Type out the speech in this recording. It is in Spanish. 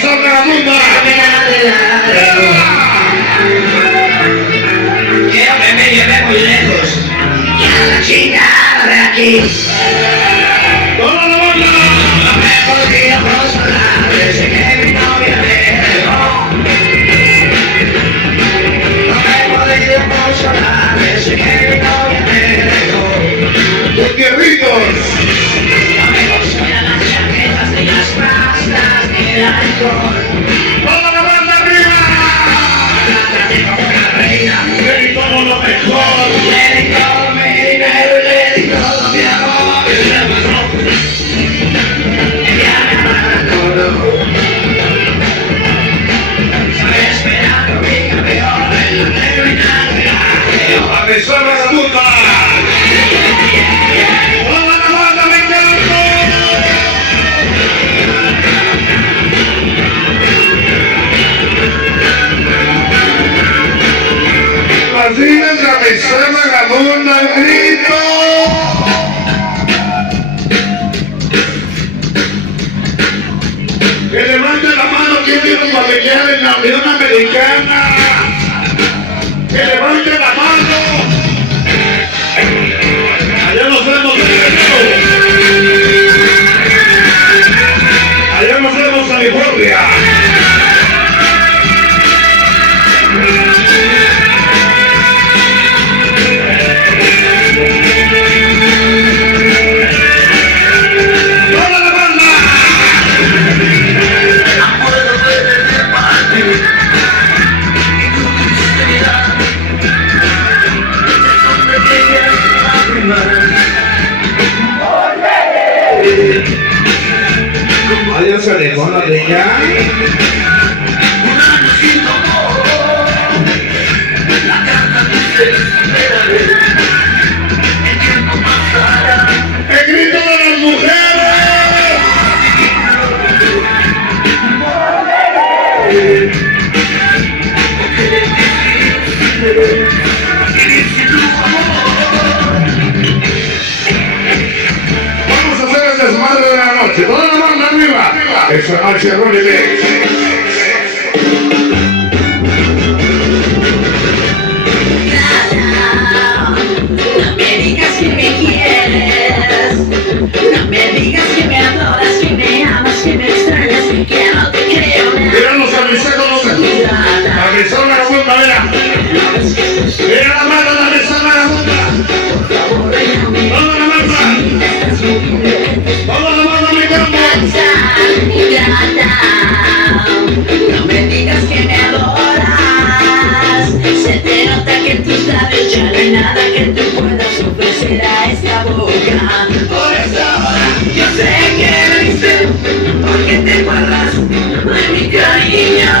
Camisón de la Bunda. Quiero que me lleve muy lejos y a la chingada de aquí. ¡Toda la banda! No me he podido consolar desde que mi novia me dejó. No me he podido consolar desde que mi novia me dejó. ¡Los guerritos! No me consuelan las chaquetas ni las pastas ni el alcohol. ¡Toda la banda arriba! La tengo como una reina. Le di todo lo mejor. Le di todo mi dinero y le di todo mi amor. Ella me abandonó. Estoy esperando mi camión en la terminal. ¡Camisón de la Bunda! ¡Toda la banda, me encanta! Las niñas de Camisón de la Bunda, al grito. Que levante la mano quien tiene un familiar en la Unión Americana. Que levante la mano. Allá nos vemos en allá nos vemos en California. ¡Toda la banda! Adiós, Oregón, la de ya. ¡El grito de las mujeres! Vamos a hacer el desmadre de la noche. Toda la banda arriba. Esta noche, Ronnie Mix. No me digas que me quieres, no me digas que me adoras, que me amas, que me extrañas, que no te creo nada. Mira los camisetas, Camisón de la Bunda, mira. Mira la mano, la Camisón de la Bunda. Toda la banda. Toda la banda, mi campo. No me digas que me adoras, se te nota que en tus labios ya no hay nada que tú puedas ofrecer a esta boca. Por esta hora yo sé que lo hice porque te guardas de mi cariño.